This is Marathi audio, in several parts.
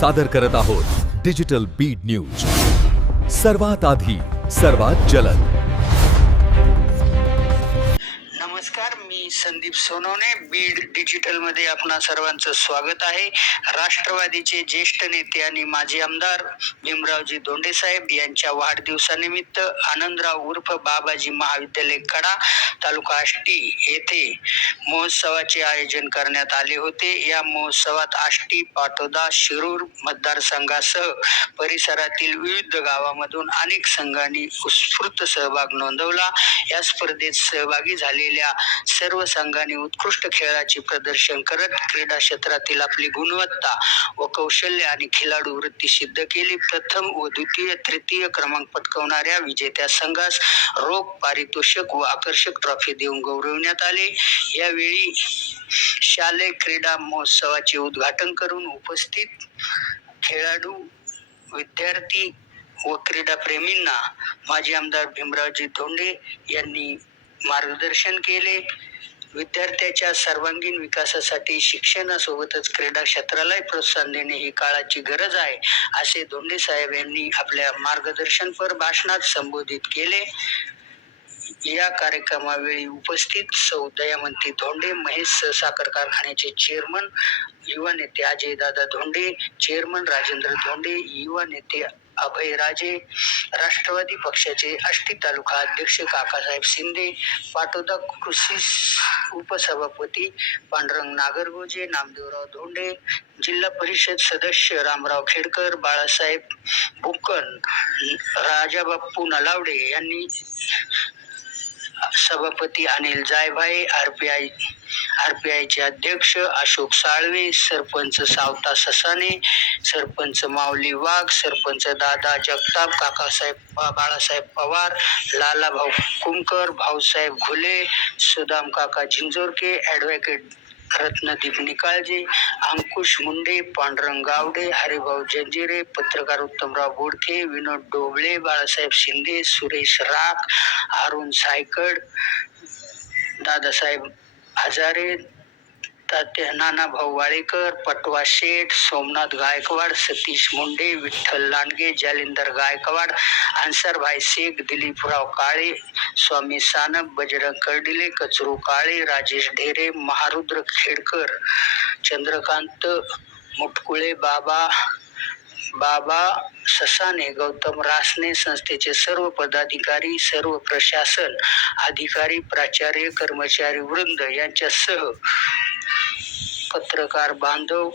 सादर करत आहोत डिजिटल बीड न्यूज, सर्वात आधी, सर्वात जलद. नमस्कार, मी संदीप सोनवणे. बीड डिजिटल मध्ये आपणा सर्वांचं स्वागत आहे. राष्ट्रवादीचे ज्येष्ठ नेते आणि माजी आमदार भीमरावजी धोंडे साहेब यांच्या वाढदिवसानिमित्त आनंदराव उर्फ बाबाजी महाविद्यालय कडा, तालुका आष्टी येथे महोत्सवाचे आयोजन करण्यात आले होते. या महोत्सवात आष्टी, पाटोदा, शिरूर मतदारसंघासह परिसरातील विविध गावामधून अनेक संघांनी उत्स्फूर्त सहभाग नोंदवला. या स्पर्धेत सहभागी झालेल्या सर्व संघांनी उत्कृष्ट खेळाचे प्रदर्शन करत क्रीडा क्षेत्रातील आपली गुणवत्ता व कौशल्य आणि खिलाडू वृत्ती सिद्ध केली. प्रथम व द्वितीय, तृतीय क्रमांक पटकावणाऱ्या विजेत्या संघास रोख पारितोषिक व आकर्षक ट्रॉफी देऊन गौरविण्यात आले. यावेळी शालेय क्रीडा महोत्सवाचे उद्घाटन करून उपस्थित खेळाडू, विद्यार्थी व क्रीडाप्रेमींना माजी आमदार भीमरावजी धोंडे यांनी मार्गदर्शन केले. विद्यार्थ्याच्या सर्वांगीण विकासासाठी शिक्षणासोबतच क्रीडा क्षेत्रालाही प्रोत्साहन देणे ही काळाची गरज आहे, असे धोंडे साहेब यांनी आपल्या मार्गदर्शनपर भाषणात संबोधित केले. या कार्यक्रमावेळी उपस्थित सौ दयावंती धोंडे, महेश साखर कारखान्याचे चेअरमन युवा नेते अजयदादा धोंडे, चेअरमन राजेंद्र धोंडे, युवा नेते अभय राजे, राष्ट्रवादी पक्षाचे आष्टी तालुका अध्यक्ष काकासाहेब शिंदे, पाटोदा कृषी उपसभापती पांडुरंग नागरगोजे, नामदेवराव धोंडे, जिल्हा परिषद सदस्य रामराव खेडकर, बाळासाहेब बुक्कन, राजाबाप्पू नलावडे यांनी, सभापती अनिल जायभाये, आरपीआयचे अध्यक्ष अशोक साळवे, सरपंच सावता ससाने, सरपंच माऊली वाघ, सरपंच दादा जगताप, काकासाहेब बाळासाहेब पवार, लालाभाऊ कुमकर, भाऊसाहेब घुले, सुदाम काका झिंजोरके, ॲडव्होकेट रत्नदीप निकाळजे, अंकुश मुंडे, पांडुरंग गावडे, हरिभाऊ जंजिरे, पत्रकार उत्तमराव बोडखे, विनोद डोबळे, बाळासाहेब शिंदे, सुरेश राख, अरुण सायकड, दादासाहेब हजारे, नानाभाऊ वाळेकर, पटवा शेठ, सोमनाथ गायकवाड, सतीश मुंडे, विठ्ठल लांडगे, जालिंदर गायकवाड, अन्सरभाई शेख, दिलीपराव काळे, स्वामी सानप, बजरंग कर्डिले, कचरू काळे, राजेश ढेरे, महारुद्र खेडकर, चंद्रकांत मुटकुळे, बाबा ससाने, गौतम रासने, संस्थेचे सर्व पदाधिकारी, सर्व प्रशासन अधिकारी, प्राचार्य, कर्मचारी वृंद यांच्यासह पत्रकार बांधव,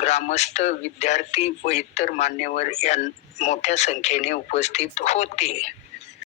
ग्रामस्थ, विद्यार्थी व इतर मान्यवर मोठ्या संख्येने उपस्थित होते.